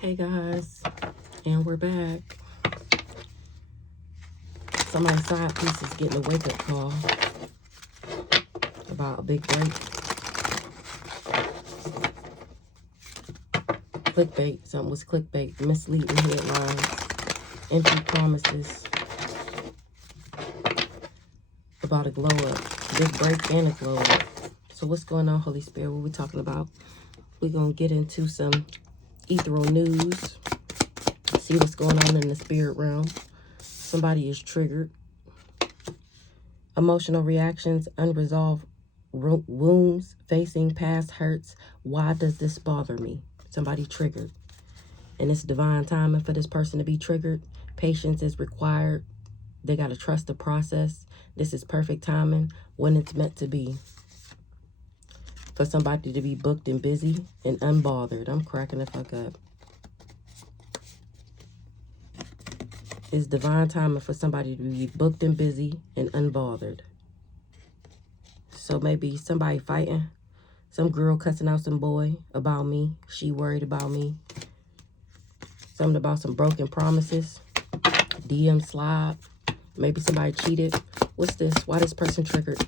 Hey guys, and we're back. Somebody's side piece is getting a wake-up call about a big break. Clickbait. Something was clickbait. Misleading headlines. Empty promises. About a glow-up. Big break and a glow-up. So what's going on, Holy Spirit? What we talking about? We're going to get into some ethereal news. See what's going on in the spirit realm. Somebody is triggered. Emotional reactions, unresolved wounds, facing past hurts. Why does this bother me? Somebody triggered. And it's divine timing for this person to be triggered. Patience is required. They got to trust the process. This is perfect timing when it's meant to be. For somebody to be booked and busy and unbothered. I'm cracking the fuck up. It's divine timing for somebody to be booked and busy and unbothered. So maybe somebody fighting. Some girl cussing out some boy about me. She worried about me. Something about some broken promises. DM slide. Maybe somebody cheated. What's this? Why this person triggered?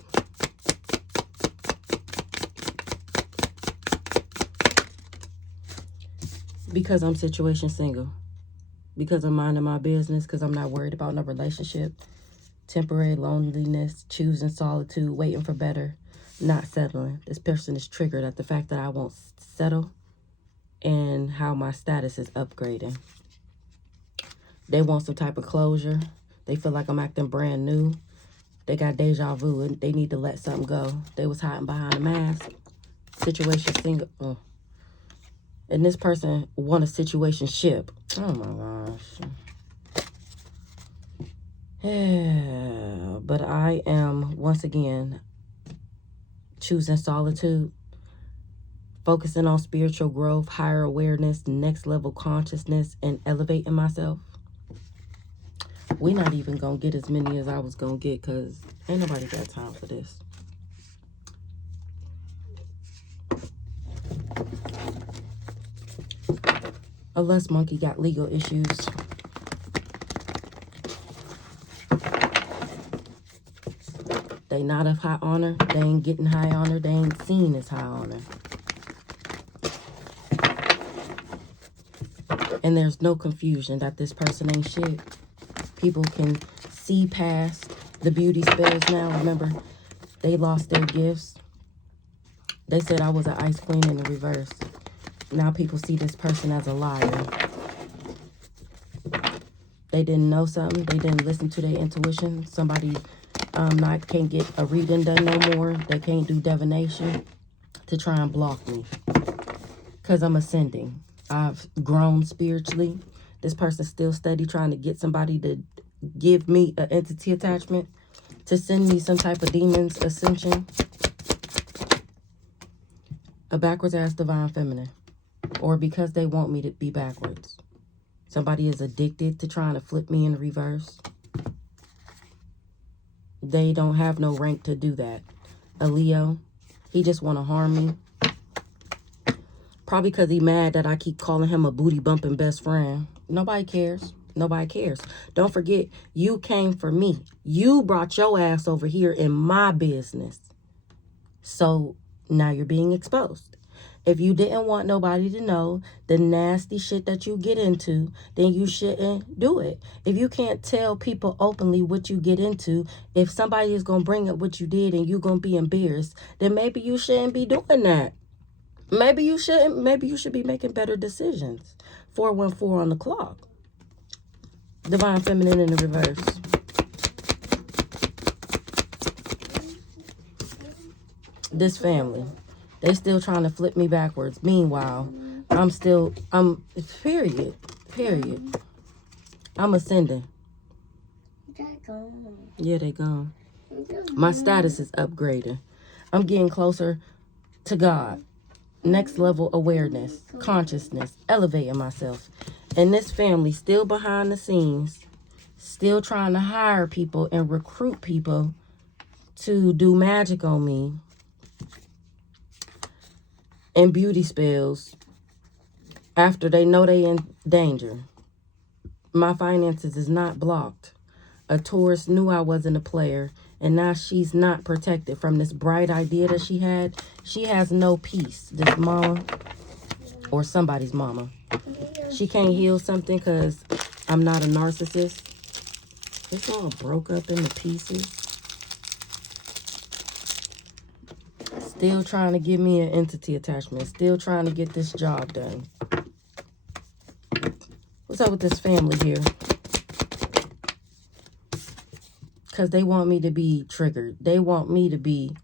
Because I'm situation single. Because I'm minding my business. Because I'm not worried about no relationship. Temporary loneliness. Choosing solitude. Waiting for better. Not settling. This person is triggered at the fact that I won't settle. And how my status is upgrading. They want some type of closure. They feel like I'm acting brand new. They got deja vu and they need to let something go. They was hiding behind a mask. Situation single. Oh. And this person want a situationship. Oh my gosh. Yeah. But I am, once again, choosing solitude. Focusing on spiritual growth, higher awareness, next level consciousness, and elevating myself. We're not even going to get as many as I was going to get because ain't nobody got time for this. Unless monkey got legal issues. They not of high honor. They ain't getting high honor. They ain't seen as high honor. And there's no confusion that this person ain't shit. People can see past the beauty spells now. Remember, they lost their gifts. They said I was an ice queen in the reverse. Now people see this person as a liar. They didn't know something. They didn't listen to their intuition. Somebody can't get a reading done no more. They can't do divination to try and block me. Because I'm ascending. I've grown spiritually. This person's still steady trying to get somebody to give me an entity attachment. To send me some type of demon's ascension. A backwards ass divine feminine. Or because they want me to be backwards. Somebody is addicted to trying to flip me in reverse. They don't have no rank to do that. A Leo, he just want to harm me. Probably because he mad that I keep calling him a booty bumping best friend. Nobody cares. Nobody cares. Don't forget, you came for me. You brought your ass over here in my business. So now you're being exposed. If you didn't want nobody to know the nasty shit that you get into, then you shouldn't do it. If you can't tell people openly what you get into, if somebody is going to bring up what you did and you're going to be embarrassed, then maybe you shouldn't be doing that. Maybe you shouldn't. Maybe you should be making better decisions. 414 on the clock. Divine feminine in the reverse. This family. They still trying to flip me backwards. Meanwhile, period. I'm ascending. Yeah, they gone. My status is upgrading. I'm getting closer to God. Next level awareness, consciousness, elevating myself. And this family still behind the scenes, still trying to hire people and recruit people to do magic on me. And beauty spells After they know they in danger. My finances is not blocked. A tourist knew I wasn't a player, and now she's not protected from this bright idea that she had. She has no peace, this mama, or somebody's mama. She can't heal something because I'm not a narcissist. It's all broke up into pieces. Still trying to give me an entity attachment. Still trying to get this job done. What's up with this family here? Because they want me to be triggered. They want me to be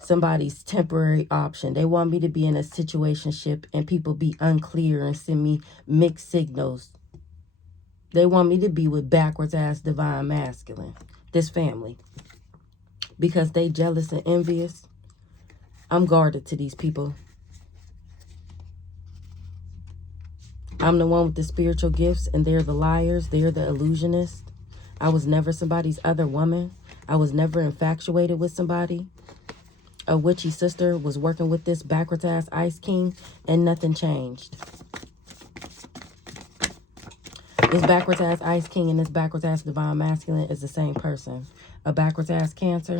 somebody's temporary option. They want me to be in a situationship and people be unclear and send me mixed signals. They want me to be with backwards ass divine masculine. This family. Because they jealous and envious. I'm guarded to these people. I'm the one with the spiritual gifts and they're the liars. They're the illusionists. I was never somebody's other woman. I was never infatuated with somebody. A witchy sister was working with this backwards ass Ice King and nothing changed. This backwards ass Ice King and this backwards ass divine masculine is the same person. A backwards ass Cancer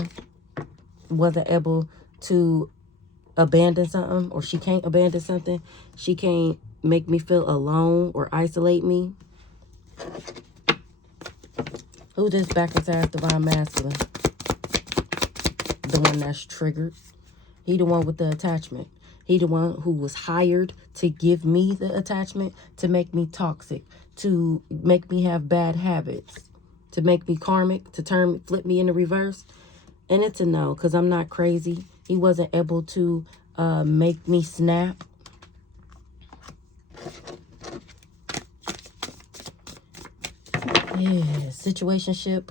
wasn't able to abandon something, or she can't abandon something. She can't make me feel alone or isolate me. Who's this backwards ass divine masculine? The one that's triggered. He the one with the attachment. He the one who was hired to give me the attachment, to make me toxic, to make me have bad habits, to make me karmic, to flip me in the reverse. And it's a no, because I'm not crazy. He wasn't able to make me snap. Yeah, situationship,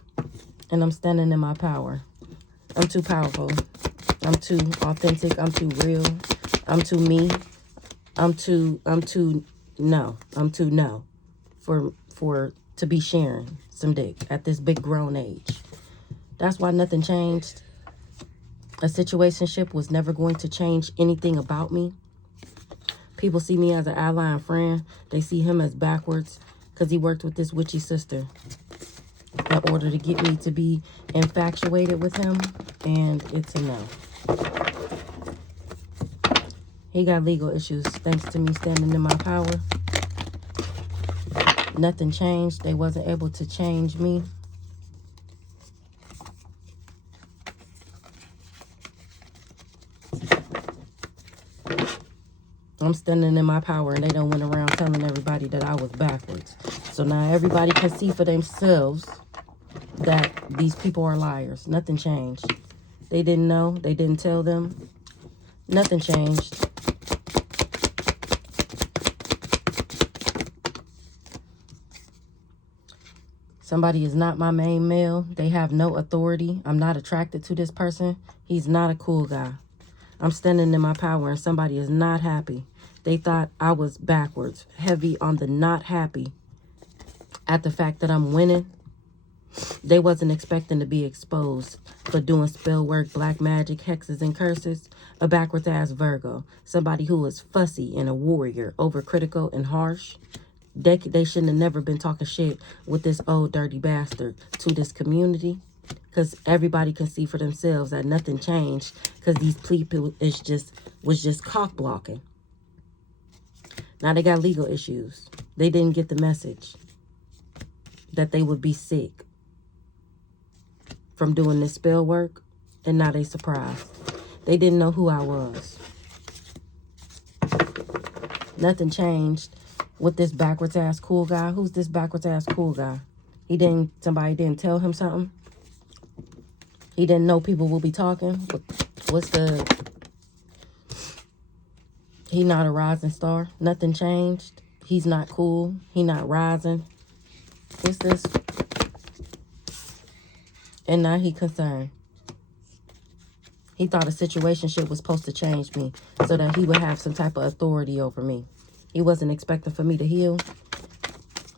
and I'm standing in my power. I'm too powerful. I'm too authentic. I'm too real. I'm too me. I'm too no to be sharing some dick at this big grown age. That's why nothing changed. A situationship was never going to change anything about me. People see me as an ally and friend. They see him as backwards because he worked with this witchy sister in order to get me to be infatuated with him, and it's a no. He got legal issues thanks to me standing in my power. Nothing changed. They wasn't able to change me. I'm standing in my power, and they don't went around telling everybody that I was backwards. So now everybody can see for themselves that these people are liars. Nothing changed. They didn't know. They didn't tell them. Nothing changed. Somebody is not my main male. They have no authority. I'm not attracted to this person. He's not a cool guy. I'm standing in my power, and somebody is not happy. They thought I was backwards, heavy on the not happy at the fact that I'm winning. They wasn't expecting to be exposed for doing spell work, black magic, hexes, and curses. A backwards ass Virgo. Somebody who is fussy and a warrior, overcritical and harsh. They shouldn't have never been talking shit with this old dirty bastard to this community. Because everybody can see for themselves that nothing changed. Because these people was just cock blocking. Now they got legal issues. They didn't get the message that they would be sick from doing this spell work. And now they surprised. They didn't know who I was. Nothing changed with this backwards ass cool guy. Who's this backwards ass cool guy? Somebody didn't tell him something. He didn't know people will be talking. He not a rising star. Nothing changed. He's not cool. He not rising. What's this? And now he concerned. He thought a situationship was supposed to change me so that he would have some type of authority over me. He wasn't expecting for me to heal.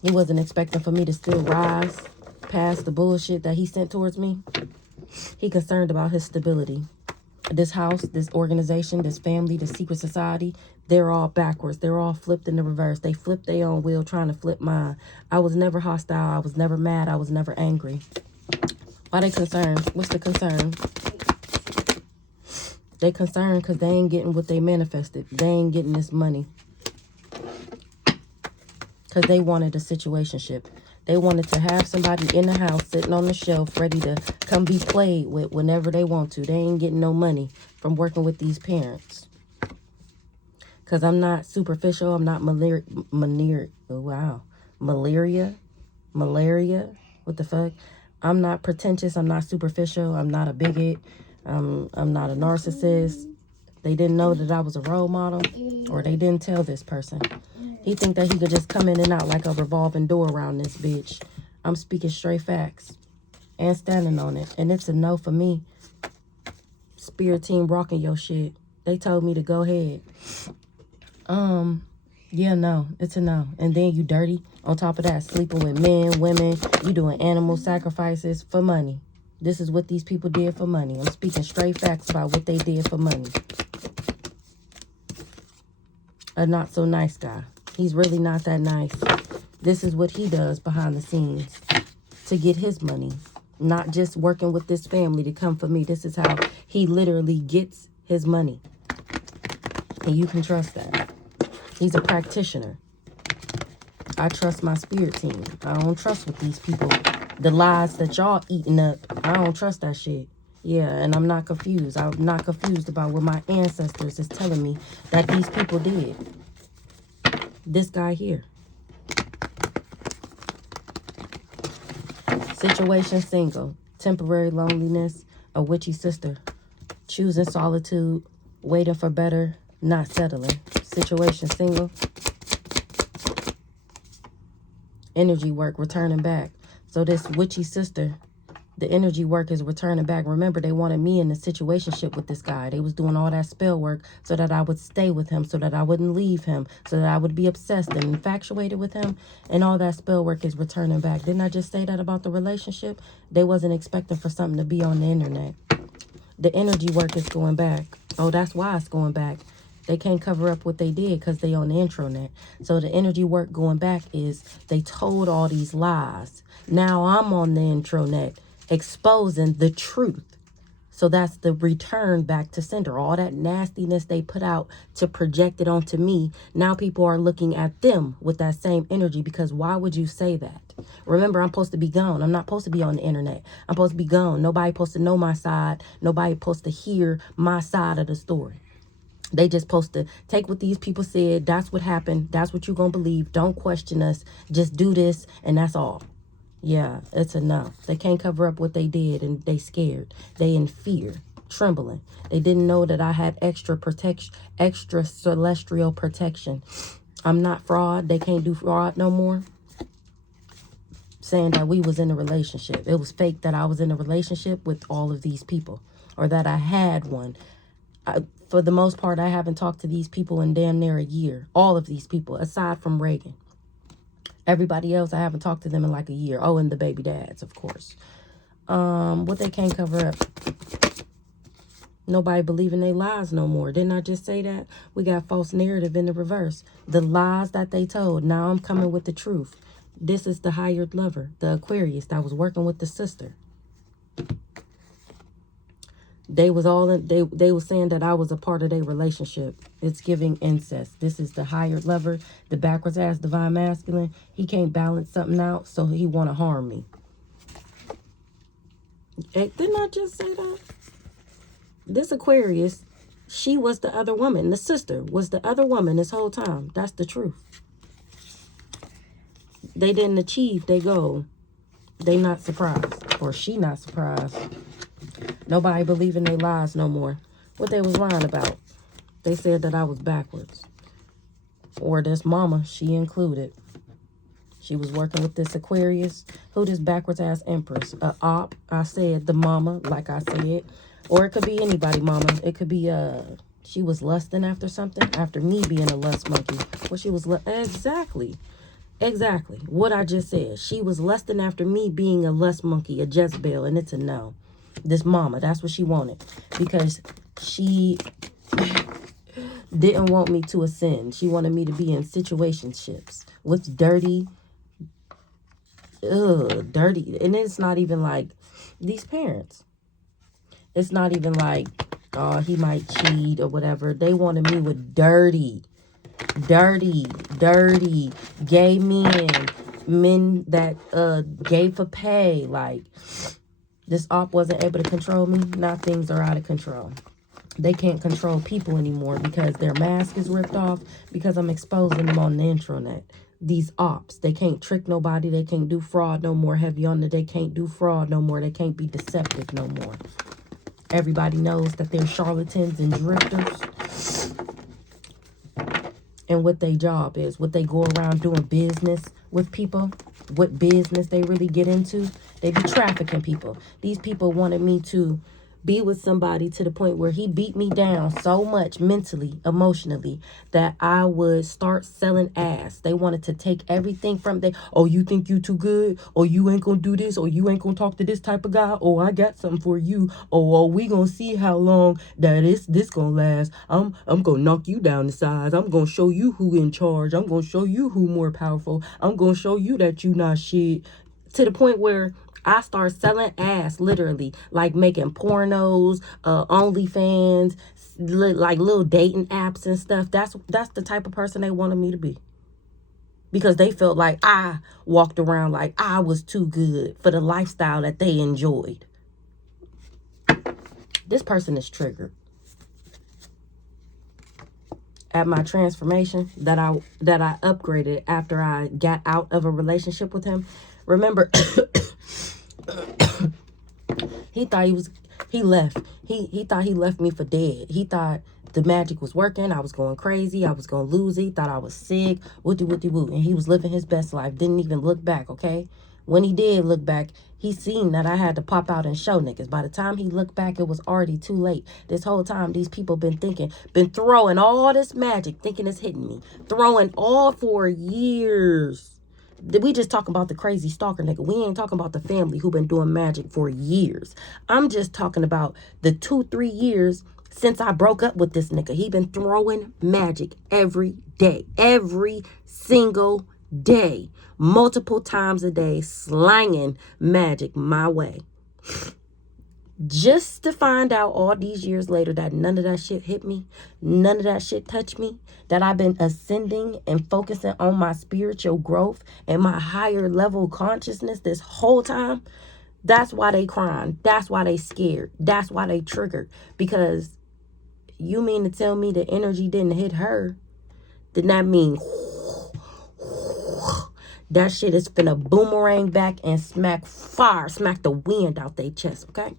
He wasn't expecting for me to still rise past the bullshit that he sent towards me. He concerned about his stability. This house, this organization, this family, this secret society, they're all backwards. They're all flipped in the reverse. They flipped their own wheel trying to flip mine. I was never hostile. I was never mad. I was never angry. Why they concerned? What's the concern? They concerned because they ain't getting what they manifested. They ain't getting this money. Because they wanted a situationship. They wanted to have somebody in the house sitting on the shelf ready to come be played with whenever they want to. They ain't getting no money from working with these parents. Because I'm not superficial. I'm not malaria. What the fuck? I'm not pretentious. I'm not superficial. I'm not a bigot. I'm not a narcissist. They didn't know that I was a role model, or they didn't tell this person. He think that he could just come in and out like a revolving door around this bitch. I'm speaking straight facts and standing on it. And it's a no for me. Spirit team rocking your shit. They told me to go ahead. Yeah, no. It's a no. And then you dirty. On top of that, sleeping with men, women. You doing animal sacrifices for money. This is what these people did for money. I'm speaking straight facts about what they did for money. A not so nice guy. He's really not that nice. This is what he does behind the scenes to get his money. Not just working with this family to come for me. This is how he literally gets his money. And you can trust that. He's a practitioner. I trust my spirit team. I don't trust with these people. The lies that y'all eating up, I don't trust that shit. Yeah, and I'm not confused. I'm not confused about what my ancestors is telling me that these people did. This guy here. Situation single. Temporary loneliness. A witchy sister. Choosing solitude. Waiting for better. Not settling. Situation single. Energy work. Returning back. So this witchy sister, the energy work is returning back. Remember, they wanted me in a situationship with this guy. They was doing all that spell work so that I would stay with him, so that I wouldn't leave him, so that I would be obsessed and infatuated with him. And all that spell work is returning back. Didn't I just say that about the relationship? They wasn't expecting for something to be on the internet. The energy work is going back. Oh, that's why it's going back. They can't cover up what they did because they on the intranet. So the energy work going back is they told all these lies. Now I'm on the intranet exposing the truth. So that's the return back to sender. All that nastiness they put out to project it onto me. Now people are looking at them with that same energy, because why would you say that? Remember, I'm supposed to be gone. I'm not supposed to be on the internet. I'm supposed to be gone. Nobody supposed to know my side. Nobody supposed to hear my side of the story. They just supposed to take what these people said. That's what happened. That's what you're going to believe. Don't question us. Just do this. And that's all. Yeah, it's enough. They can't cover up what they did, and they scared. They in fear, trembling. They didn't know that I had extra protection, extra celestial protection. I'm not fraud. They can't do fraud no more. Saying that we was in a relationship. It was fake that I was in a relationship with all of these people, or that I had one. For the most part, I haven't talked to these people in damn near a year. All of these people, aside from Reagan. Everybody else, I haven't talked to them in like a year. Oh, and the baby dads, of course. What they can't cover up. Nobody believing they lies no more. Didn't I just say that? We got false narrative in the reverse. The lies that they told. Now I'm coming with the truth. This is the hired lover, the Aquarius that was working with the sister. They was all in, they was saying that I was a part of their relationship. It's giving incest. This is the hired lover, the backwards ass divine masculine. He can't balance something out, so he want to harm me. Didn't I just say that? This Aquarius, she was the other woman. The sister was the other woman this whole time. That's the truth. They didn't achieve their goal. They not surprised, or she not surprised. Nobody believing they lies no more. What they was lying about. They said that I was backwards. Or this mama, she included. She was working with this Aquarius. Who this backwards ass empress? A op. I said the mama, like I said. Or it could be anybody mama. It could be she was lusting after something. After me being a lust monkey. Well, she was exactly. Exactly. What I just said. She was lusting after me being a lust monkey, a Jezebel, and it's a no. This mama, that's what she wanted. Because She didn't want me to ascend. She wanted me to be in situationships with dirty. And it's not even like these parents. It's not even like, oh, he might cheat or whatever. They wanted me with dirty gay men that gay for pay. Like, this op wasn't able to control me. Now things are out of control. They can't control people anymore because their mask is ripped off, because I'm exposing them on the intranet. These ops, they can't trick nobody. They can't do fraud no more. Heavy on they can't do fraud no more. They can't be deceptive no more. Everybody knows that they're charlatans and drifters. And what their job is, what they go around doing business with people, what business they really get into. They be trafficking people. These people wanted me to be with somebody to the point where he beat me down so much mentally, emotionally, that I would start selling ass. They wanted to take everything from them. Oh, you think you too good? Or you ain't gonna do this? Or you ain't gonna talk to this type of guy? Oh, I got something for you. Oh, we gonna see how long that this gonna last. I'm gonna knock you down the size. I'm gonna show you who in charge. I'm gonna show you who more powerful. I'm gonna show you that you not shit. To the point where I start selling ass, literally, like making pornos, OnlyFans, like little dating apps and stuff. That's the type of person they wanted me to be, because they felt like I walked around like I was too good for the lifestyle that they enjoyed. This person is triggered. At my transformation that I upgraded after I got out of a relationship with him. Remember, he thought he left. He thought he left me for dead. He thought the magic was working. I was going crazy. I was going to lose it. He thought I was sick. Woo. And he was living his best life. Didn't even look back, okay? When he did look back, he seen that I had to pop out and show niggas. By the time he looked back, it was already too late. This whole time, these people been throwing all this magic, thinking it's hitting me. Throwing all for years. We just talking about the crazy stalker nigga. We ain't talking about the family who been doing magic for years. I'm just talking about the 2-3 years since I broke up with this nigga. He been throwing magic every day. Every single day. Multiple times a day. Slanging magic my way. Just to find out all these years later that none of that shit hit me. None of that shit touched me. That I've been ascending and focusing on my spiritual growth and my higher level consciousness this whole time. That's why they crying. That's why they scared. That's why they triggered. Because you mean to tell me the energy didn't hit her? Did that mean that shit is finna boomerang back and smack the wind out their chest, okay?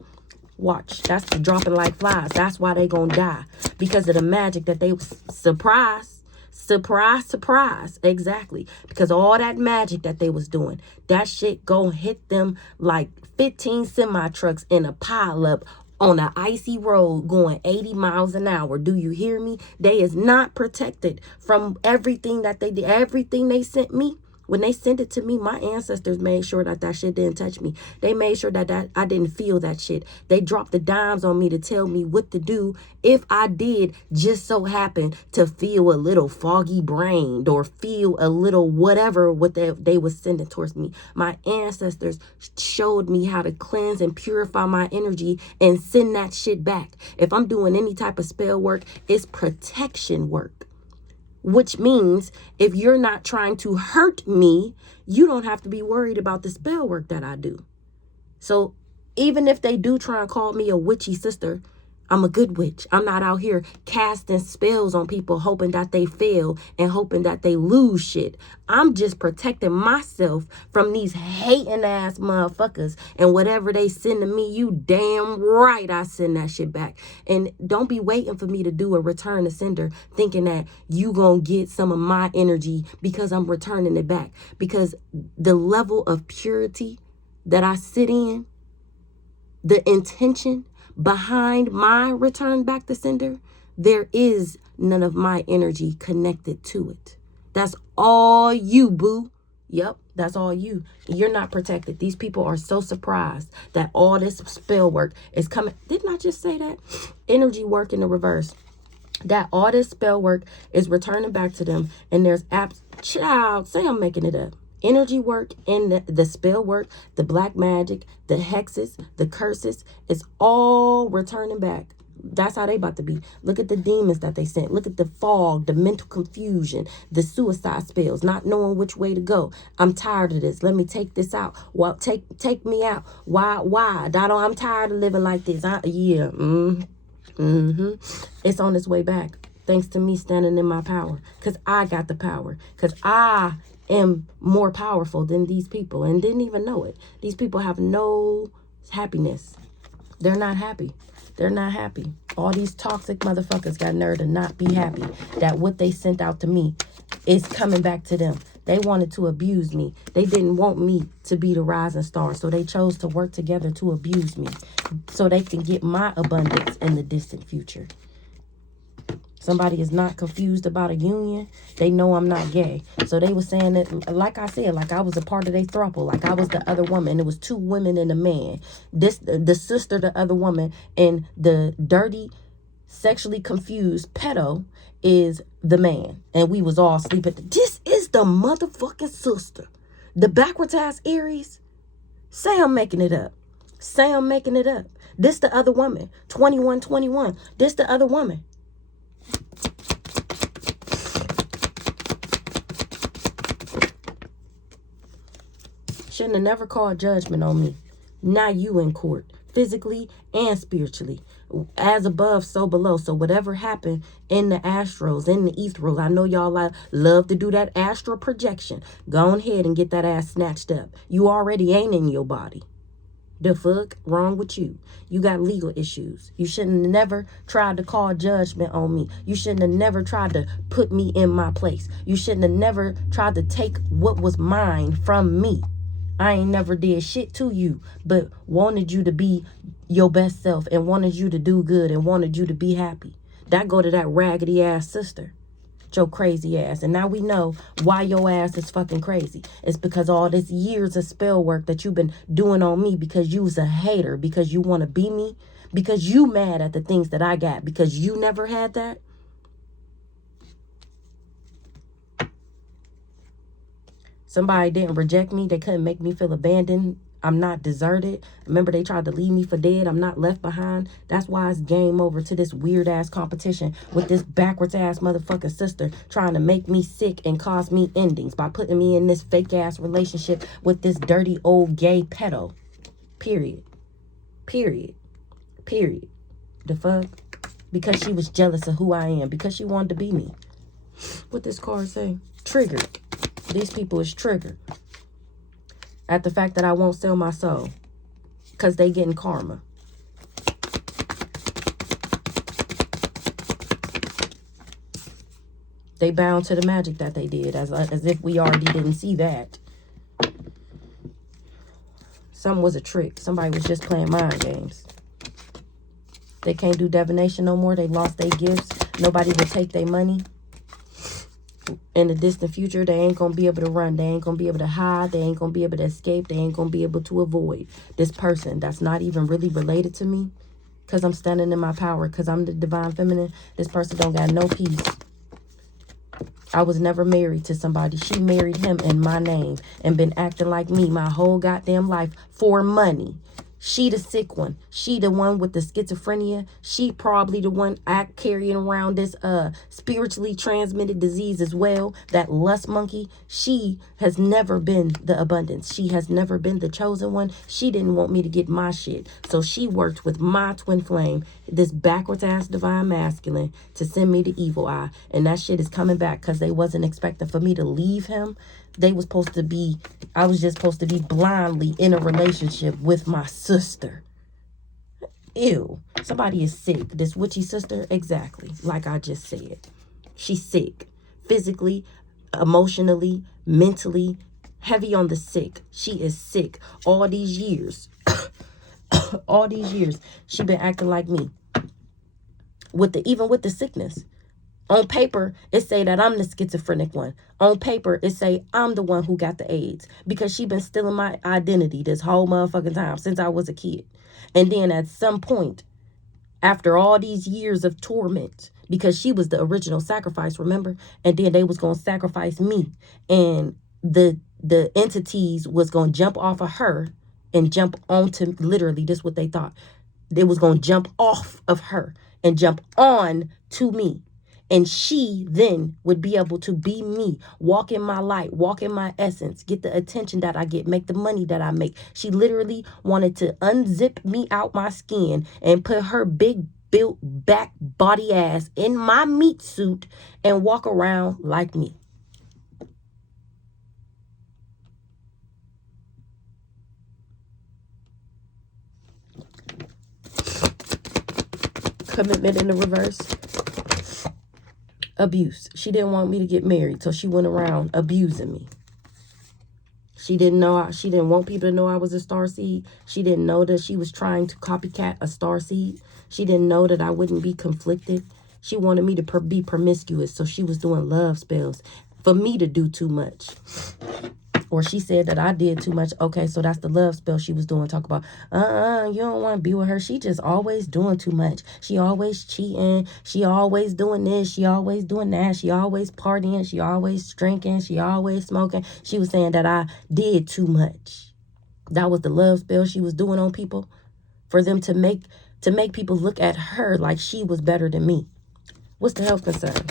Watch. That's the dropping like flies. That's why they gonna die. Because of the magic that they surprise. Exactly. Because all that magic that they was doing, that shit gonna hit them like 15 semi trucks in a pile up on an icy road going 80 miles an hour. Do you hear me? They is not protected from everything that they did. Everything they sent me. When they sent it to me, my ancestors made sure that that shit didn't touch me. They made sure that I didn't feel that shit. They dropped the dimes on me to tell me what to do if I did just so happen to feel a little foggy brained or feel a little whatever what they was sending towards me. My ancestors showed me how to cleanse and purify my energy and send that shit back. If I'm doing any type of spell work, it's protection work. Which means if you're not trying to hurt me, you don't have to be worried about the spell work that I do. So even if they do try and call me a witchy sister, I'm a good witch. I'm not out here casting spells on people hoping that they fail and hoping that they lose shit. I'm just protecting myself from these hating ass motherfuckers. And whatever they send to me, you damn right I send that shit back. And don't be waiting for me to do a return to sender thinking that you gonna get some of my energy because I'm returning it back. Because the level of purity that I sit in, the intention behind my return back to sender, there is none of my energy connected to it. That's all you, boo. Yep, that's all you. You're not protected. These people are so surprised that all this spell work is coming. Didn't I just say that? Energy work in the reverse. That all this spell work is returning back to them. And there's apps. Child, say I'm making it up. Energy work and the spell work, the black magic, the hexes, the curses, it's all returning back. That's how they about to be. Look at the demons that they sent. Look at the fog, the mental confusion, the suicide spells, not knowing which way to go. I'm tired of this. Let me take this out. Well, take me out. Why? I'm tired of living like this. It's on its way back. Thanks to me standing in my power. Because I got the power. Because I am more powerful than these people and didn't even know it. These people have no happiness. They're not happy. They're not happy. All these toxic motherfuckers got nerve to not be happy that what they sent out to me is coming back to them. They wanted to abuse me. They didn't want me to be the rising star. So they chose to work together to abuse me so they can get my abundance in the distant future. Somebody is not confused about a union. They know I'm not gay. So they were saying that, like I said, like I was a part of their throuple, like I was the other woman. It was two women and a man. The sister, the other woman, and the dirty, sexually confused pedo is the man. And we was all sleeping. This is the motherfucking sister. The backwards ass Aries. Say I'm making it up. Say I'm making it up. This the other woman. 2121. This the other woman. Shouldn't have never called judgment on me. Now you in court, physically and spiritually. As above, so below. So whatever happened in the astrals, in the ethereals, I know y'all love to do that astral projection. Go ahead and get that ass snatched up. You already ain't in your body. The fuck wrong with you? You got legal issues. You shouldn't have never tried to call judgment on me. You shouldn't have never tried to put me in my place. You shouldn't have never tried to take what was mine from me. I ain't never did shit to you, but wanted you to be your best self and wanted you to do good and wanted you to be happy. That go to that raggedy ass sister, your crazy ass. And now we know why your ass is fucking crazy. It's because all this years of spell work that you've been doing on me because you was a hater, because you want to be me, because you mad at the things that I got, because you never had that. Somebody didn't reject me. They couldn't make me feel abandoned. I'm not deserted. Remember, they tried to leave me for dead. I'm not left behind. That's why it's game over to this weird-ass competition with this backwards-ass motherfucking sister trying to make me sick and cause me endings by putting me in this fake-ass relationship with this dirty old gay pedo. Period. Period. Period. The fuck? Because she was jealous of who I am. Because she wanted to be me. What this card say? Triggered. These people is triggered at the fact that I won't sell my soul because they getting karma. They bound to the magic that they did as if we already didn't see that. Something was a trick. Somebody was just playing mind games. They can't do divination no more. They lost their gifts. Nobody will take their money. In the distant future, they ain't going to be able to run. They ain't going to be able to hide. They ain't going to be able to escape. They ain't going to be able to avoid this person that's not even really related to me because I'm standing in my power, because I'm the divine feminine. This person don't got no peace. I was never married to somebody. She married him in my name and been acting like me my whole goddamn life for money. She the sick one. She the one with the schizophrenia. She probably the one carrying around this spiritually transmitted disease as well. That lust monkey. She has never been the abundance. She has never been the chosen one. She didn't want me to get my shit. So she worked with my twin flame, this backwards ass divine masculine, to send me the evil eye. And that shit is coming back because they wasn't expecting for me to leave him. They was supposed to be, I was just supposed to be blindly in a relationship with my sister. Ew. Somebody is sick. This witchy sister, exactly. Like I just said. She's sick. Physically, emotionally, mentally, heavy on the sick. She is sick. All these years. All these years. She been acting like me. Even with the sickness. On paper, it say that I'm the schizophrenic one. On paper, it say I'm the one who got the AIDS because she been stealing my identity this whole motherfucking time since I was a kid. And then at some point, after all these years of torment, because she was the original sacrifice, remember? And then they was going to sacrifice me. And the entities was going to jump off of her and jump onto, literally, this is what they thought. They was going to jump off of her and jump on to me. And she then would be able to be me, walk in my light, walk in my essence, get the attention that I get, make the money that I make. She literally wanted to unzip me out my skin and put her big built back body ass in my meat suit and walk around like me. Commitment in the reverse. Abuse. She didn't want me to get married, so she went around abusing me. She didn't want people to know I was a starseed. She didn't know that she was trying to copycat a starseed. She didn't know that I wouldn't be conflicted. She wanted me to be promiscuous, so she was doing love spells for me to do too much. Or she said that I did too much. Okay, so that's the love spell she was doing. Talk about, you don't want to be with her. She just always doing too much. She always cheating. She always doing this. She always doing that. She always partying. She always drinking. She always smoking. She was saying that I did too much. That was the love spell she was doing on people for them to make people look at her like she was better than me. What's the health concern?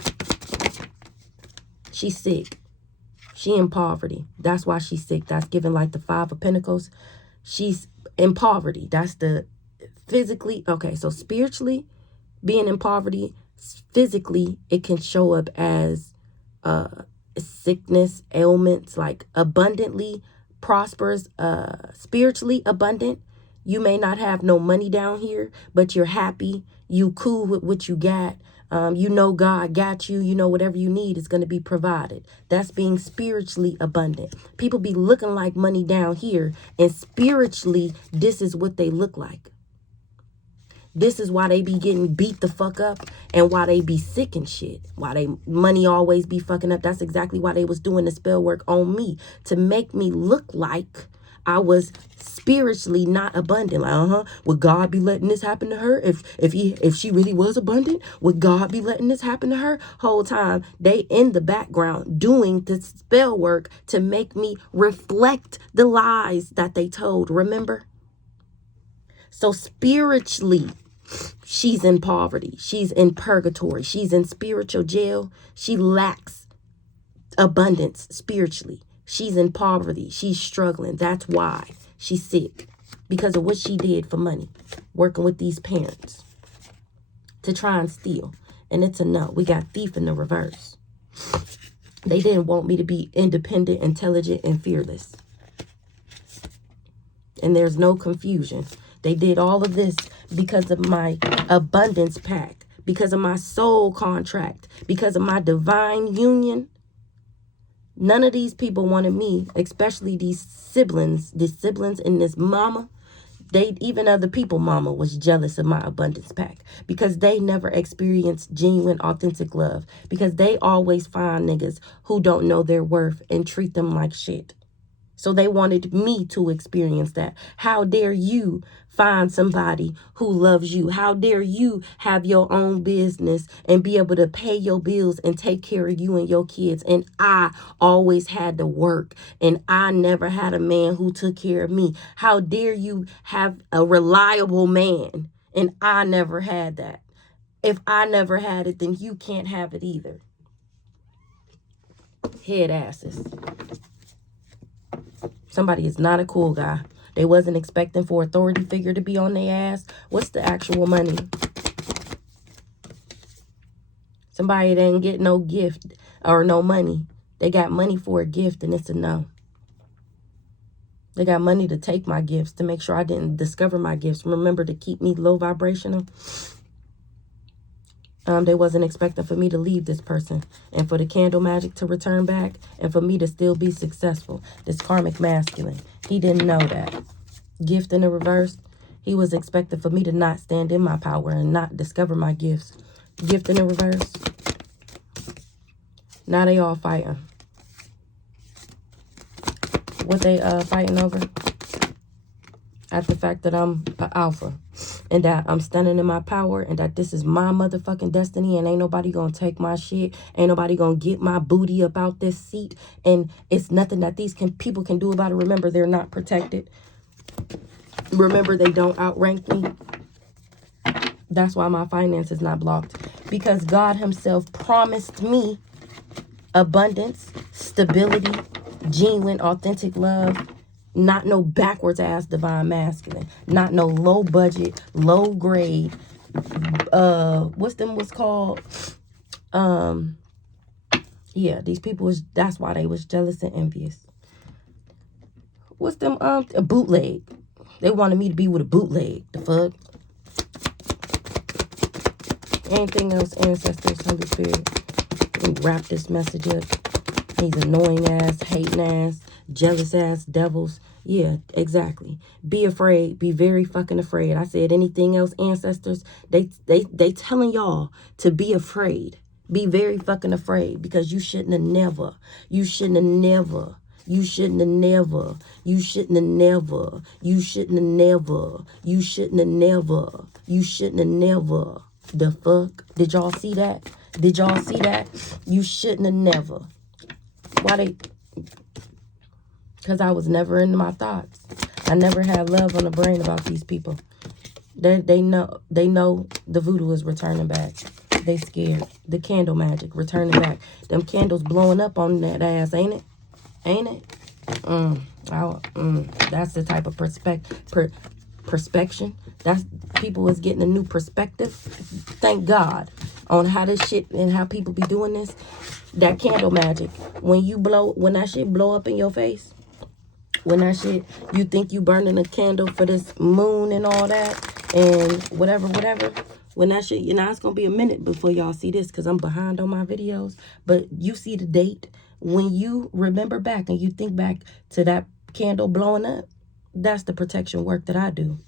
She's sick. She in poverty. That's why she's sick. That's given like the 5 of Pentacles. She's in poverty. That's the physically. Okay, so spiritually, being in poverty, physically, it can show up as sickness, ailments, like abundantly prosperous, spiritually abundant. You may not have no money down here, but you're happy. You cool with what you got. You know God got you. You know whatever you need is going to be provided. That's being spiritually abundant. People be looking like money down here, and spiritually, this is what they look like. This is why they be getting beat the fuck up and why they be sick and shit. Why they money always be fucking up. That's exactly why they was doing the spell work on me, to make me look like I was spiritually not abundant. Like, would God be letting this happen to her? If she really was abundant, would God be letting this happen to her? Whole time they in the background doing the spell work to make me reflect the lies that they told. Remember? So spiritually, she's in poverty. She's in purgatory. She's in spiritual jail. She lacks abundance spiritually. She's in poverty. She's struggling. That's why she's sick. Because of what she did for money. Working with these parents. To try and steal. And it's a no. We got thief in the reverse. They didn't want me to be independent, intelligent, and fearless. And there's no confusion. They did all of this because of my abundance pact. Because of my soul contract. Because of my divine union. None of these people wanted me, especially these siblings and this mama. Even other people mama was jealous of my abundance pack because they never experienced genuine, authentic love, because they always find niggas who don't know their worth and treat them like shit. So they wanted me to experience that. How dare you find somebody who loves you? How dare you have your own business and be able to pay your bills and take care of you and your kids? And I always had to work, and I never had a man who took care of me. How dare you have a reliable man, and I never had that? If I never had it, then you can't have it either. Head asses. Somebody is not a cool guy. They wasn't expecting for authority figure to be on their ass. What's the actual money? Somebody didn't get no gift or no money. They got money for a gift, and it's a no. They got money to take my gifts, to make sure I didn't discover my gifts. Remember, to keep me low vibrational. They wasn't expecting for me to leave this person and for the candle magic to return back and for me to still be successful. This karmic masculine, he didn't know that. Gift in the reverse, he was expecting for me to not stand in my power and not discover my gifts. Gift in the reverse, Now they all fighting. What they fighting over? At the fact that I'm an alpha. And that I'm standing in my power. And that this is my motherfucking destiny. And ain't nobody gonna take my shit. Ain't nobody gonna get my booty up out this seat. And it's nothing that these people can do about it. Remember, they're not protected. Remember, they don't outrank me. That's why my finance is not blocked. Because God himself promised me abundance, stability, genuine, authentic love. Not no backwards ass divine masculine. Not no low budget, low grade. What's called? Yeah, these people was, that's why they was jealous and envious. What's them a bootleg? They wanted me to be with a bootleg. The fuck? Anything else, ancestors, Holy Spirit? Wrap this message up. These annoying ass, hating ass, jealous ass devils. Yeah, exactly. Be afraid. Be very fucking afraid. I said anything else, ancestors? They telling y'all to be afraid. Be very fucking afraid, because you shouldn't have never. You shouldn't have never. You shouldn't have never. You shouldn't have never. You shouldn't have never. You shouldn't have never. You shouldn't have never. The fuck? Did y'all see that? Did y'all see that? You shouldn't have never. Why they? Because I was never in my thoughts. I never had love on the brain about these people. They know the voodoo is returning back. They scared. The candle magic returning back. Them candles blowing up on that ass, ain't it? Ain't it? That's the type of perspection. That's people is getting a new perspective. Thank God on how this shit and how people be doing this. That candle magic. When that shit blow up in your face. When that shit, you think you burning a candle for this moon and all that, and whatever. When that shit, it's going to be a minute before y'all see this, because I'm behind on my videos. But you see the date. When you remember back and you think back to that candle blowing up, that's the protection work that I do.